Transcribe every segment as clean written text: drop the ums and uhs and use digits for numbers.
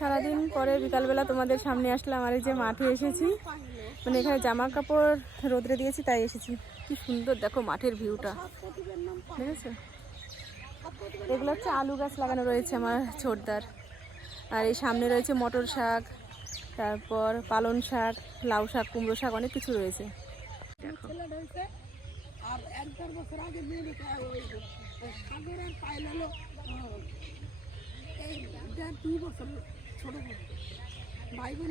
সারাদিন পরে বিকালবেলা তোমাদের সামনে আসলাম। আর এই যে মাঠে এসেছি, মানে এখানে জামা কাপড় রোদ্রে দিয়েছি তাই এসেছি। কি সুন্দর দেখো মাঠের ভিউটা, দেখেছো? এগুলো হচ্ছে আলু গাছ লাগানো রয়েছে আমার ছোটদার। আর এই সামনে রয়েছে মটর শাক, তারপর পালং শাক, লাউ শাক, কুমড়ো শাক, অনেক কিছু রয়েছে। দেখো আর 1-1.5 বছর আগে মেয়ে সাগর আর পাইল হলো এই 2 বছর ছোট ভাই বোন।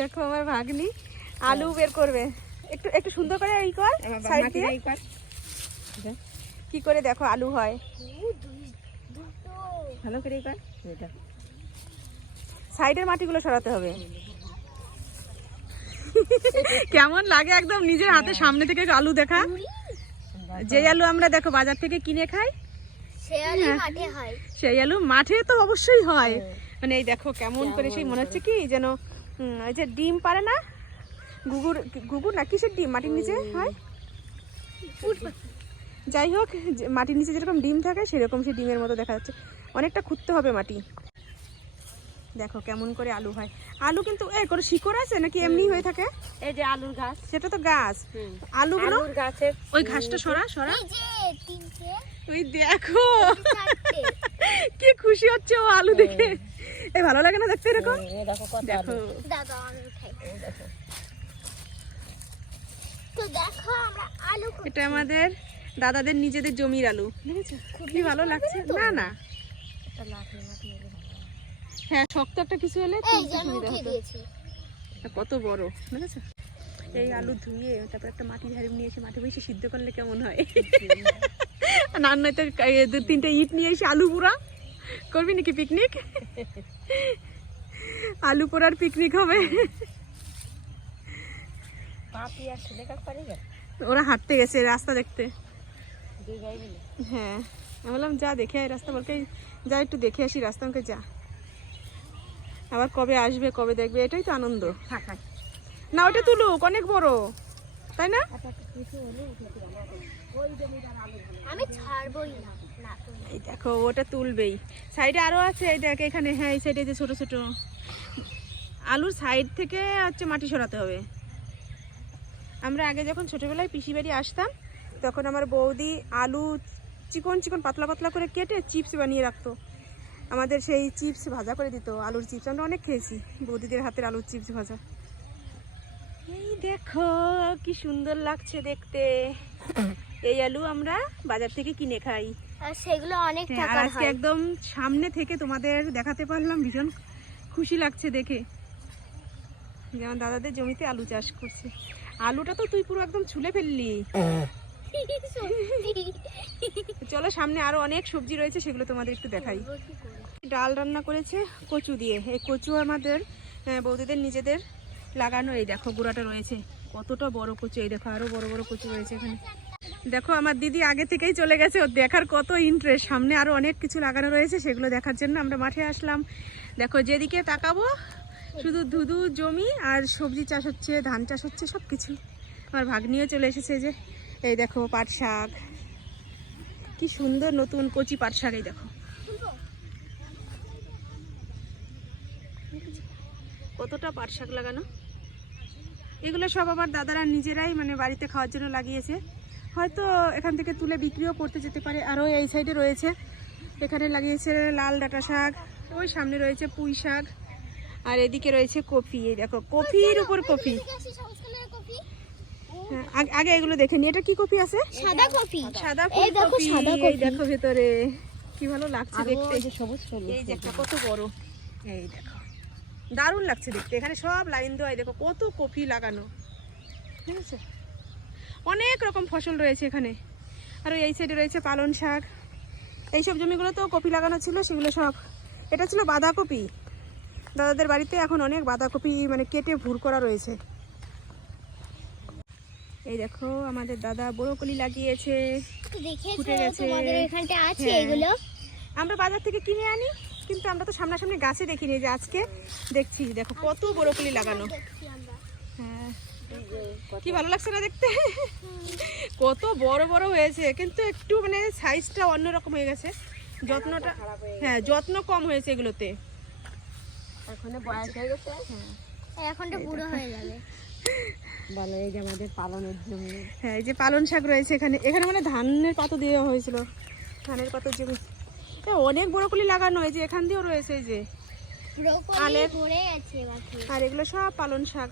দেখো আমার ভাগ্নি আলু বের করবে, একটু একটু সুন্দর করে এই কর সাইড দিয়ে কি করে দেখো আলু হয়, ভালো করে কর। সাইডের মাটিগুলো সরাতে হবে। কেমন লাগে একদম নিজের হাতে সামনে থেকে আলু দেখা। যে আলু আমরা দেখো বাজার থেকে কিনে খাই, সেই আলু মাঠে তো অবশ্যই হয়। মানে এই দেখো কেমন করে সেই মনে হচ্ছে কি যেন এই যে ডিম পারে না, গুগুর গুগুর না কিসের ডিম মাটির নিচে হয়, যাই হোক মাটির নিচে যেরকম ডিম থাকে সেরকম সেই ডিমের মতো দেখা যাচ্ছে। অনেকটা খুঁড়তে হবে মাটি। দেখো কেমন করে আলু হয়। আলু কিন্তু এই করে শিকড় আছে নাকি এমনি হয়ে থাকে? এই যে আলুর গাছ, সেটা তো গাছ। আলুগুলো গাছের ওই ঘাসটা সরা সরা, ওই দেখো কি খুশি হচ্ছে ও আলু দেখে। এই ভালো লাগে না দেখতে এরকম? দেখো এটা আমাদের দাদাদের নিজেদের জমির আলু, দেখেছো কি ভালো লাগছে না? না হ্যাঁ শক্ত একটা কিছু হলে সুবিধা হতো। কত বড় দেখেছো? এই আলু ধুয়ে তারপর একটা মাটির হাড়ি নিয়ে এসে মাঠে বসে সিদ্ধ করলে কেমন হয়? না নয়তো 2-3টে ইট নিয়ে এসে আলু পোড়া করবি নাকি পিকনিক? আলু পোড়ার পিকনিক হবে। ওরা হাঁটতে গেছে রাস্তা দেখতে। হ্যাঁ আমি বললাম যা দেখে আয় রাস্তা, বলকে যা একটু দেখে আসি রাস্তা। আমাকে যা, আবার কবে আসবে কবে দেখবে, এটাই তো আনন্দ। না ওটা তুলুক, অনেক বড় তাই না? এই দেখো ওটা তুলবেই, সাইডে আরো আছে। এই দেখ এখানে, হ্যাঁ এই সাইডে যে ছোট ছোট আলুর সাইড থেকে হচ্ছে মাটি সরাতে হবে। আমরা আগে যখন ছোটবেলায় পিসি বাড়ি আসতাম তখন আমার বৌদি আলু চিকন চিকন পাতলা পাতলা করে কেটে চিপস বানিয়ে রাখতো। আমাদের সেই চিপস ভাজা করে দিত, আলুর চিপস আমরা অনেক খেয়েছি বৌদিদের হাতের আলুর চিপস ভাজা। এই দেখো কি সুন্দর লাগছে দেখতে। এই আলু আমরা বাজার থেকে কিনে খাই, আর সেগুলো অনেক টাকা হয়। আজকে একদম সামনে থেকে তোমাদের দেখাতে পারলাম, ভীষণ খুশি লাগছে দেখে। যেমন দাদাদের জমিতে আলু চাষ করছে। আলুটা তো তুই পুরো একদম ছুলে ফেললি। চলো সামনে আরো অনেক সবজি রয়েছে, সেগুলো তোমাদের একটু দেখাই। ডাল রান্না করেছে কচু দিয়ে। এই কচু আমাদের বৌদিদের নিজেদের লাগানো। এই দেখো গুঁড়াটা রয়েছে, কতটা বড় কচু। এই দেখো আরো বড় বড় কচু রয়েছে এখানে। দেখো আমার দিদি আগে থেকেই চলে গেছে, ওর দেখার কত ইন্টারেস্ট। সামনে আরো অনেক কিছু লাগানো রয়েছে, সেগুলো দেখার জন্য আমরা মাঠে আসলাম। দেখো যেদিকে তাকাবো শুধু ধুধু জমি আর সবজি চাষ হচ্ছে, ধান চাষ হচ্ছে, সব কিছু। আমার ভাগ্নিও চলে এসেছে। যে এই দেখো পাট শাক, কি সুন্দর নতুন কচি পাট শাক। এই দেখো কতটা পাট শাক লাগানো। এগুলো সব আবার দাদারা নিজেরাই মানে বাড়িতে খাওয়ার জন্য লাগিয়েছে, হয়তো এখান থেকে তুলে বিক্রিও করতে যেতে পারে। আরও এই সাইডে রয়েছে, এখানে লাগিয়েছে লাল ডাঁটা শাক, ওই সামনে রয়েছে পুঁই শাক, আর এদিকে রয়েছে কপি। এই দেখো কপির উপর কপি। আগে এগুলো দেখে নি, এটা কি কপি আছে? সাদা কপি। সাদা কপি। এই দেখো ভেতরে কি ভালো লাগছে দেখতে। এই যে একটা কত বড়, এই দেখো দারুণ লাগছে দেখতে। এখানে সব লাইন দেওয়া, দেখো কত কপি লাগানো, ঠিক আছে? অনেক রকম ফসল রয়েছে এখানে। আর এই সাইডে রয়েছে পালং শাক। এইসব জমিগুলো তো কপি লাগানো ছিল, সেগুলো সব। এটা ছিল বাঁধাকপি দাদাদের বাড়িতে। এখন অনেক বাঁধাকপি মানে কেটে ভুর করা রয়েছে। এই দেখো আমাদের দাদা ব্রোকলি লাগিয়েছে, ফুটে গেছে। আমরা বাজার থেকে কিনে আনি, কিন্তু আমরা তো সামনাসামনি গাছে দেখিনি, যে আজকে দেখছি। দেখো কত ব্রোকলি লাগানো। হ্যাঁ কি ভালো লাগছে না দেখতে? কত বড় বড় হয়েছে, কিন্তু একটু মানে সাইজটা অন্যরকম হয়ে গেছে। যত্নটা, হ্যাঁ যত্ন কম হয়েছে এগুলোতে। এখন বয়স হয়ে গেছে, এখন তো বুড়ো হয়ে যাবে। বলে এই যে আমাদের পালনের জমি। হ্যাঁ এই যে পালন শাক রয়েছে এখানে, এখানে মানে ধানের পাতা দেওয়া হয়েছিল, ধানের পাতার জমি। অনেক ব্রোকলি লাগানো হয়েছে, এখান দিয়েও রয়েছে এই যে ব্রোকলি ভরে আছে বাকি। আর এগুলো সব পালন শাক।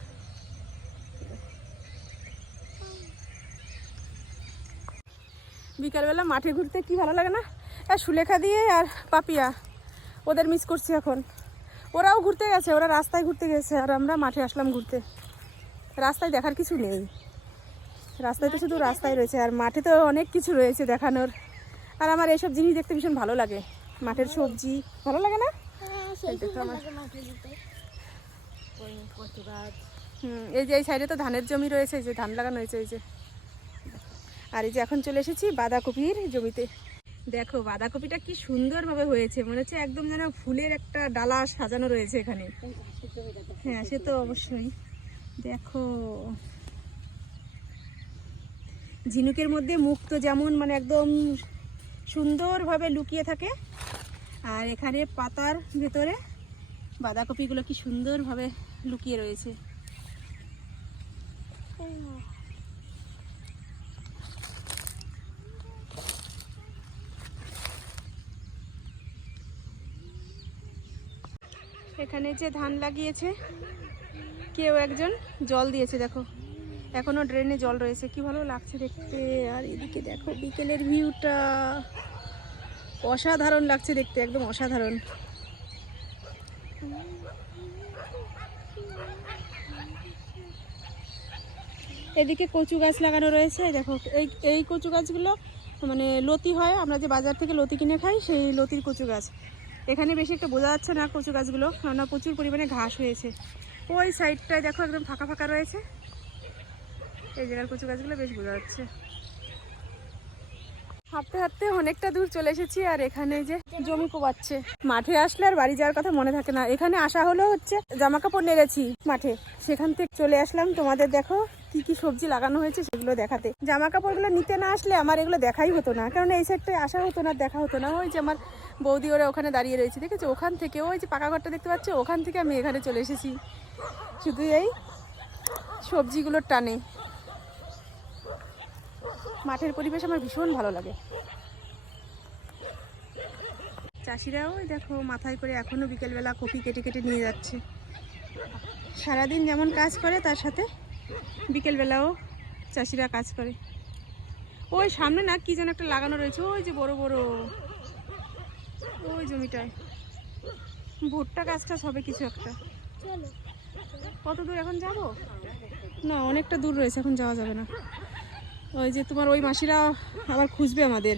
বিকালবেলা মাঠে ঘুরতে কি ভালো লাগে না। আর সুলেখা দিয়ে আর পাপিয়া ওদের মিস করছি এখন। ওরাও ঘুরতে গেছে, ওরা রাস্তায় ঘুরতে গেছে আর আমরা মাঠে আসলাম ঘুরতে। রাস্তায় দেখার কিছু নেই, রাস্তায় তো শুধু রাস্তায় রয়েছে, আর মাঠে তো অনেক কিছু রয়েছে দেখানোর। আর আমার এইসব জিনিস দেখতে ভীষণ ভালো লাগে, মাঠের সবজি ভালো লাগে না। এই যে এই সাইডে তো ধানের জমি রয়েছে, এই যে ধান লাগানো হয়েছে এই যে। আর এই যে এখন চলে এসেছি বাঁধাকপির জমিতে। দেখো বাঁধাকপিটা কি সুন্দরভাবে হয়েছে, মনে হচ্ছে একদম যেন ফুলের একটা ডালা সাজানো রয়েছে এখানে। হ্যাঁ সে তো অবশ্যই। দেখো ঝিনুকের মধ্যে মুখ তো যেমন মানে একদম সুন্দরভাবে লুকিয়ে থাকে, আর এখানে পাতার ভেতরে বাঁধাকপিগুলো কি সুন্দরভাবে লুকিয়ে রয়েছে। এখানে যে ধান লাগিয়েছে কেউ একজন জল দিয়েছে, দেখো এখনো ড্রেনে জল রয়েছে, কি ভালো লাগছে দেখতে। আর এদিকে দেখো বিকেলের ভিউটা অসাধারণ লাগছে দেখতে, একদম অসাধারণ। এদিকে কচু গাছ লাগানো রয়েছে, দেখো এই কচু গাছগুলো মানে লতি হয়, আমরা যে বাজার থেকে লতি কিনে খাই সেই লতির কচু গাছ। এখানে বেশি একটা বোঝা যাচ্ছে না কচু গাছগুলো, কেননা প্রচুর পরিমাণে ঘাস হয়েছে। ওই সাইডটায় দেখো একদম ফাঁকা ফাঁকা রয়েছে, এই জায়গার কচু গাছগুলো বেশ বোঝা যাচ্ছে। হাঁটতে হাঁটতে অনেকটা দূর চলে এসেছি, আর এখানে যে জমি কোবাচ্ছে। মাঠে আসলে আর বাড়ি যাওয়ার কথা মনে থাকে না। এখানে আসা হলো হচ্ছে জামা কাপড় নেড়েছি মাঠে, সেখান থেকে চলে আসলাম তোমাদের দেখো কি কি সবজি লাগানো হয়েছে সেগুলো দেখাতে। জামা কাপড়গুলো নিতে না আসলে আমার এগুলো দেখাই হতো না, কারণ এই সাইডটায় আসা হতো না, দেখা হতো না। ওই যে আমার বৌদি ওরা ওখানে দাঁড়িয়ে রয়েছে, দেখেছো ওখান থেকে, ওই যে পাকা ঘরটা দেখতে পাচ্ছ ওখান থেকে আমি এখানে চলে এসেছি শুধু এই সবজিগুলোর টানে। মাঠের পরিবেশ আমার ভীষণ ভালো লাগে। চাষিরাও দেখো মাথায় করে এখনো বিকেলবেলা কপি কেটে কেটে নিয়ে যাচ্ছে। সারাদিন যেমন কাজ করে তার সাথে বিকেলবেলাও চাষিরা কাজ করে। ওই সামনে না কি যেন একটা লাগানো রয়েছে, ওই যে বড় বড় ওই জমিটায় ভুট্টা গাছটা হবে কিছু একটা। কত দূর এখন যাব না, অনেকটা দূর রয়েছে, এখন যাওয়া যাবে না। ওই যে তোমার ওই মাসিরা আবার খুঁজবে আমাদের,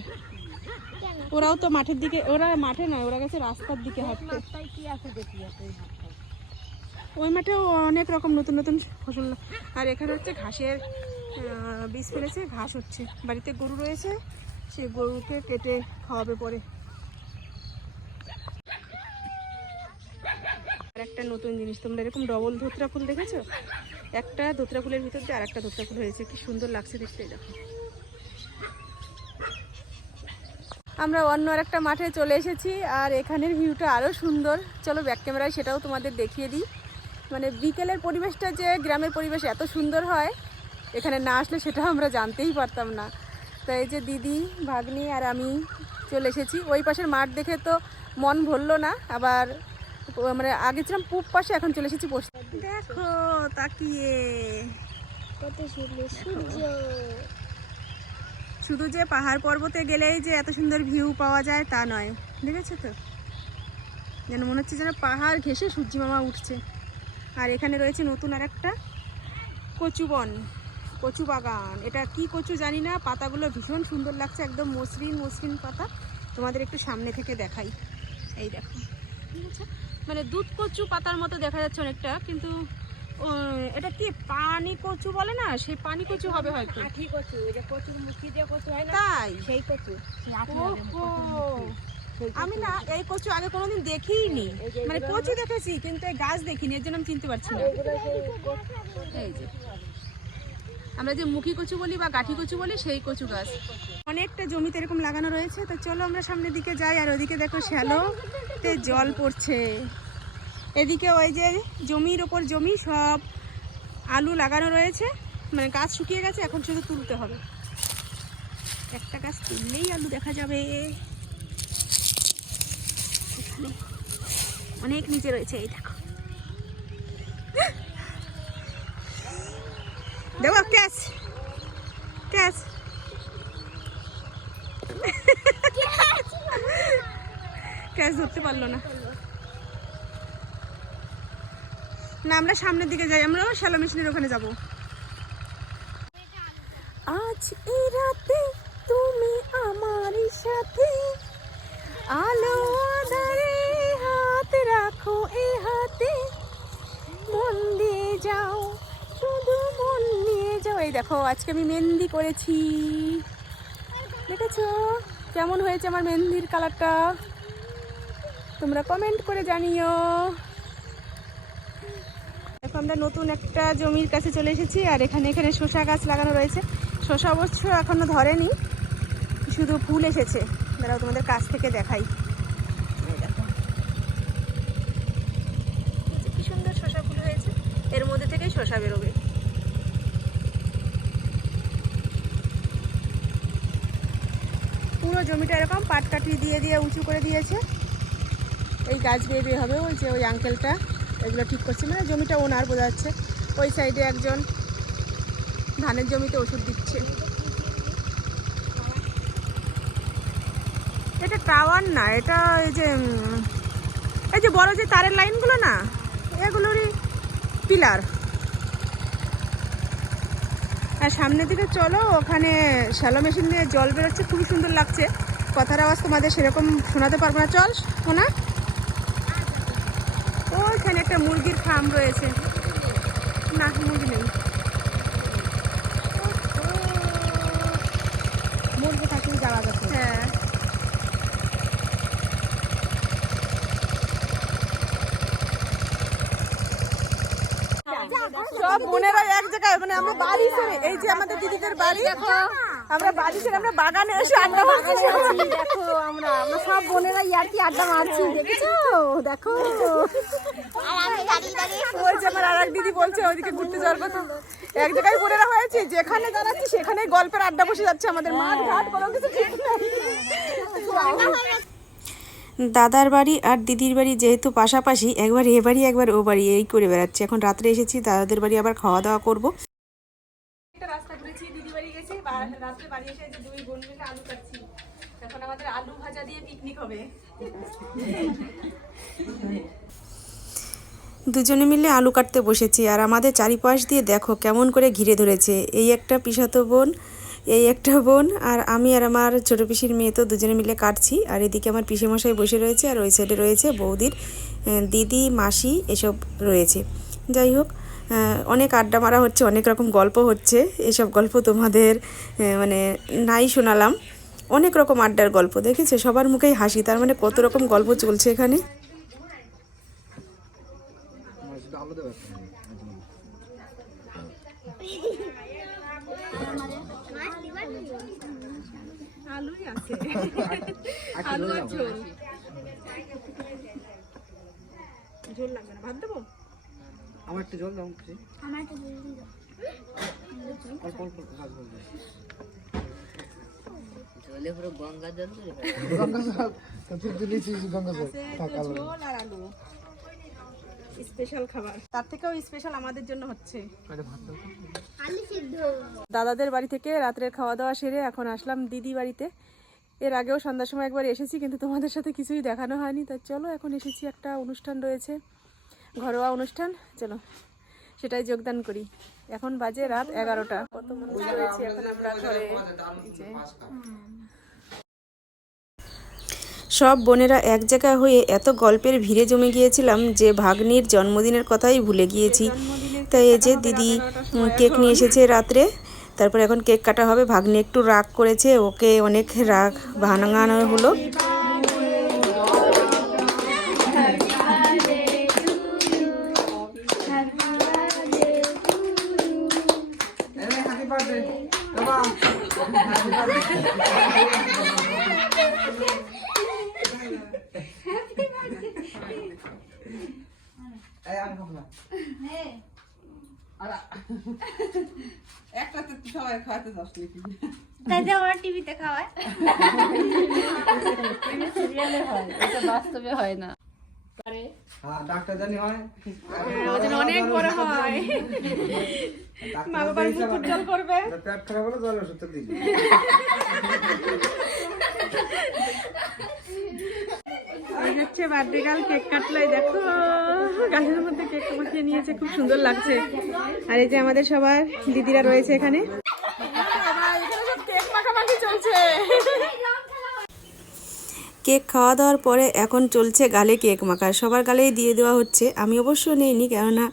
ওরাও তো মাঠের দিকে, ওরা মাঠে নয় ওরা গেছে রাস্তার দিকে হাঁটতে। ওই মাঠেও অনেক রকম নতুন নতুন ফসল। আর এখানে হচ্ছে ঘাসের বীজ ফেলেছে, ঘাস হচ্ছে। বাড়িতে গরু রয়েছে, সেই গরুকে কেটে খাওয়াবে পরে। আর একটা নতুন জিনিস, তোমরা এরকম ডবল ধোত্রা ফুল দেখেছো? একটা ধোত্রা ফুলের ভিতর দিয়ে আর একটা ধোত্রা ফুল হয়েছে, কি সুন্দর লাগছে দেখতে। দেখো আমরা অন্য আর একটা মাঠে চলে এসেছি, আর এখানের ভিউটা আরও সুন্দর। চলো ব্যাক ক্যামেরায় সেটাও তোমাদের দেখিয়ে দিই। মানে বিকেলের পরিবেশটা যে গ্রামের পরিবেশ এত সুন্দর হয়, এখানে না আসলে সেটাও আমরা জানতেই পারতাম না। তো এই যে দিদি, ভাগ্নি আর আমি চলে এসেছি। ওই পাশের মাঠ দেখে তো মন ভরলো না, আবার মানে আগে ছিলাম পূব পাশে, এখন চলে এসেছি পশ্চিম। দেখো তাকিয়ে কত সুন্দর সূর্য। শুধু যে পাহাড় পর্বতে গেলেই যে এত সুন্দর ভিউ পাওয়া যায় তা নয়, দেখেছো তো, যেন মনে হচ্ছে যেন পাহাড় ঘেঁষে সূর্যি মামা উঠছে। আর এখানে রয়েছে নতুন আর একটা কচু বন, কচু বাগান। এটা কি কচু জানি না, পাতাগুলো ভীষণ সুন্দর লাগছে, একদম মসৃণ মসৃণ পাতা। তোমাদের একটু সামনে থেকে দেখাই, এই দেখো, ঠিক আছে, মানে দুধ কচু পাতার মতো দেখা যাচ্ছে অনেকটা, কিন্তু এটা কি পানি কচু বলে না, সেই পানি কচু হবে হয়তো। আঠি কচু, এই যে কচুর মুখি দিয়ে কচু হয় না, তাই সেই কচু। আমি না এই কচু আগে কোনোদিন দেখিনি, মানে কচু দেখেছি কিন্তু এই গাছ দেখিনি, এর জন্য আমি চিনতে পারছি না। এই যে আমরা যে মুখী কচু বলি বা গাঠি কচু বলি, সেই কচু গাছ। অনেকটা জমিতে এরকম লাগানো রয়েছে, তো চলো আমরা সামনের দিকে যাই। আর ওদিকে দেখো শ্যালোতে জল পড়ছে। এদিকে ওই যে জমির ওপর জমি সব আলু লাগানো রয়েছে, মানে গাছ শুকিয়ে গেছে, এখন শুধু তুলতে হবে। একটা গাছ তুললেই আলু দেখা যাবে। এখানে অনেক নিচে রয়েছে, এই দেখো। দেখো ক্যাচ ক্যাচ ক্যাচ ধরতে পারলো না। না, আমরা সামনের দিকে যাই, আমরা শ্যালো মেশিনের ওখানে যাব। আজ এই রাতে তুমি আমার সাথে, আলো আঁধারে হাত রাখো এ হাতে, মন দিয়ে যাও, শুধু মন দিয়ে যাও। এই দেখো আজকে আমি মেহেন্দি করেছি, দেখেছো কেমন হয়েছে আমার মেহেন্দির কালারটা? তোমরা কমেন্ট করে জানিও। এখন আমরা নতুন একটা জমির কাছে চলে এসেছি, আর এখানে শসা গাছ লাগানো রয়েছে। শসা অবশ্য এখনো ধরেনি, শুধু ফুল এসেছে। দাঁড়াও তোমাদের কাছ থেকে দেখাই। কি সুন্দর শসা ফুল হয়েছে, এর মধ্যে থেকেই শসা বেরোবে। পুরো জমিটা এরকম পাট কাটি দিয়ে দিয়ে উঁচু করে দিয়েছে। এই গাছ বেয়ে বেয়ে হবে। ওই যে ওই আঙ্কেলটা এগুলো ঠিক করছে, মানে জমিটা ওনার বোঝা যাচ্ছে। ওই সাইডে একজন ধানের জমিতে ওষুধ দিচ্ছে। এটা টাওয়ার না, এটা এই যে বড় যে তারের লাইনগুলো না, এগুলোরই পিলার। আর সামনের দিকে চলো, ওখানে শ্যালো মেশিন দিয়ে জল বেরোচ্ছে, খুবই সুন্দর লাগছে। কথার আওয়াজ তোমাদের সেরকম শোনাতে পারবো না। চল শোনা। ওইখানে একটা মুরগির ফার্ম রয়েছে। না, মুরগি নেই, মুরগি থাকলেই যাওয়া যাচ্ছে। হ্যাঁ, সব বোনেরা এক জায়গায়, মানে আমরা বাড়ি ছেড়ে, এই যে আমাদের দিদিদের বাড়ি, আমরা বাড়ি ছেড়ে আমরা বাগানে এসে আড্ডা মারছি। দেখো আমরা সব বোনেরা ইয়ার্কি আড্ডা মারছি, দেখেছো? দেখো ওই যে আমার আর এক দিদি বলছে ওইদিকে ঘুরতে যাওয়ার কথা। এক জায়গায় বোনেরা হয়েছে, যেখানে দাঁড়াচ্ছি সেখানেই গল্পের আড্ডা বসে যাচ্ছে আমাদের। মাঠ ঘাট কোনো কিছু ঠিক নেই। দাদার বাড়ি আর দিদির বাড়ি যেহেতু পাশাপাশি, একবার এ বাড়ি একবার ও বাড়ি এই করে বেড়াচ্ছি। এখন রাত্রে এসেছি দাদাদের বাড়ি, আবার খাওয়া দাওয়া করব। একটা রাস্তা ঘুরেছি, দিদি বাড়ি গেছি, রাত্রে বাড়ি এসে যে দুই বোন মিলে আলু কাটছি। এখন আমাদের আলু ভাজা দিয়ে পিকনিক হবে। দুজনে মিলে আলু কাটতে বসেছি, আর আমাদের চারিপাশ দিয়ে দেখো কেমন করে ঘিরে ধরেছে। এই একটা পিসাতো বোন, এই একটা বোন, আর আমি আর আমার ছোটো পিসির মেয়ে, তো দুজনে মিলে কাটছি। আর এদিকে আমার পিসেমশাই বসে রয়েছে, আর ওই সাইডে রয়েছে বৌদির দিদি, মাসি এসব রয়েছে। যাই হোক, অনেক আড্ডা মারা হচ্ছে, অনেক রকম গল্প হচ্ছে। এসব গল্প তোমাদের মানে নাই শোনালাম। অনেক রকম আড্ডার গল্প, দেখেছে সবার মুখেই হাসি, তার মানে কত রকম গল্প চলছে এখানে। আলুই আছে, আলু আর ঝোল। ঝোল লাগবে না, ভাত দেবো? আমার একটু জল দাও। আমার তো দিয়ে দিও। অল্প অল্প ভাত বলবে। জলে পুরো গঙ্গা জল তো গঙ্গা জল তো দিলিছি, গঙ্গা জল ঝোল আর আলু স্পেশাল খাবার। তার থেকেও স্পেশাল আমাদের জন্য হচ্ছে আলু সিদ্ধ। দাদাদের বাড়ি থেকে রাত্রের খাওয়া দাওয়া সেরে এখন আসলাম দিদি বাড়িতে। এর আগেও সন্ধ্যার সময় একবার এসেছি, কিন্তু তোমাদের সাথে কিছুই দেখানো হয়নি। তাই চলো এখন এসেছি, একটা অনুষ্ঠান রয়েছে, ঘরোয়া অনুষ্ঠান, চলো সেটাই যোগদান করি। এখন বাজে রাত 11টা। কত মানুষ রয়েছে এখন আমরা ঘরে। সব বোনেরা এক জায়গা হয়ে এত গল্পের ভিড়ে জমে গিয়েছিলাম যে ভাগ্নির জন্মদিনের কথাই ভুলে গিয়েছি। তাই এই যে দিদি কেক নিয়ে এসেছে রাত্রে, তারপর এখন কেক কাটা হবে। ভাগ্নি একটু রাগ করেছে, ওকে অনেক রাগ ভাঙানো হলো। আর একটা তো সবাই খাওয়াতে যাস নাকি? তাই যে ওরা টিভিতে খাওয়ায়। সিরিয়ালে হয়, এটা বাস্তবে হয় না। হ্যাঁ ডাক্তার জানি হয় ওজন অনেক বড় হয়, মা বাবার মুখ উজ্জ্বল করবে। পেট খারাপ হলে জলের ওষুধ দিবি এই হচ্ছে বার্থডে গার্ল কেক কাটলো, এই দেখো গালের মধ্যে কেক মাখিয়ে নিয়েছে, খুব সুন্দর লাগছে। আর এই যে আমাদের সবার দিদিরা রয়েছে এখানে, কেক মাখামাখি চলছে। কেক খাওয়া দাওয়ার পরে এখন চলছে গালে কেক মাখা, সবার গালেই দিয়ে দেওয়া হচ্ছে। আমি অবশ্য নিইনি, কেননা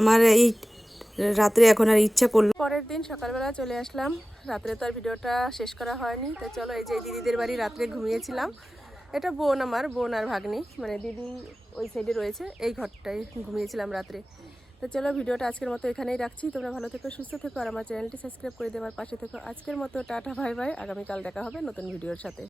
আমার এই রাত্রে এখন আর ইচ্ছা করলো। পরের দিন সকালবেলা চলে আসলাম, রাত্রে তো আর ভিডিওটা শেষ করা হয়নি। তো চলো, এই যে দিদিদের বাড়ি রাত্রে ঘুমিয়েছিলাম। এটা বোন, আমার বোন আর ভাগ্নি, মানে দিদি ওই সাইডে রয়েছে, এই ঘরটায় ঘুমিয়েছিলাম রাত্রে। তো চলো, ভিডিওটা আজকের মতো এখানেই রাখছি। তোমরা ভালো থেকো, সুস্থ থেকো, আর আমার চ্যানেলটি সাবস্ক্রাইব করে দেওয়ার পাশে থেকো। আজকের মতো টাটা, বাই বাই। আগামীকাল দেখা হবে নতুন ভিডিওর সাথে।